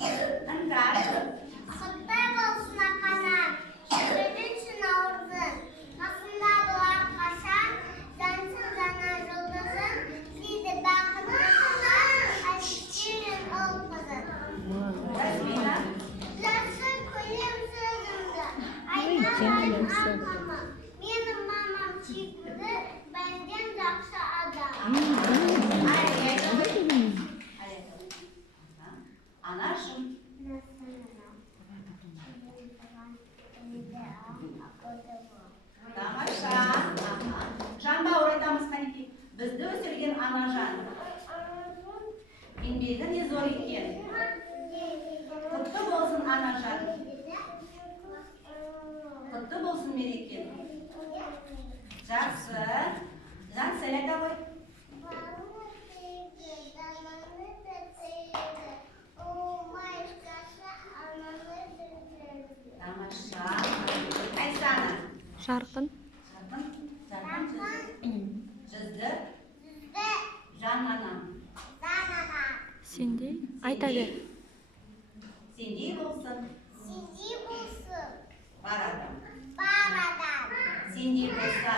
Entar. Құтты болсын ата-анаң, жүргізсін ауырдың. Қасында болар қашан, жансың жаңа жұлдызың. Тілейді бақытты қылған, әшкерен ұл қызың. Размина. Жақсы көйлем сөзіңді, айналайын ағама. Менің мамам сүйкімді, бәнден жақсы адам. Анашым. Тамаша. Жанға орайтамыз қанеке. Бізді өсірген ана жан. Еңбегі не зор екен. Құтты болсын ана жан. Құтты болсын мерекен. Жақсы. Жан сәлем ғой. Тамаша. Айсана. Жарқын. Жүзді. Жан анам. Сендей айта бер. Сендей болсын. Сендей болсын. Бар адам. Бар адам. Сендей болса.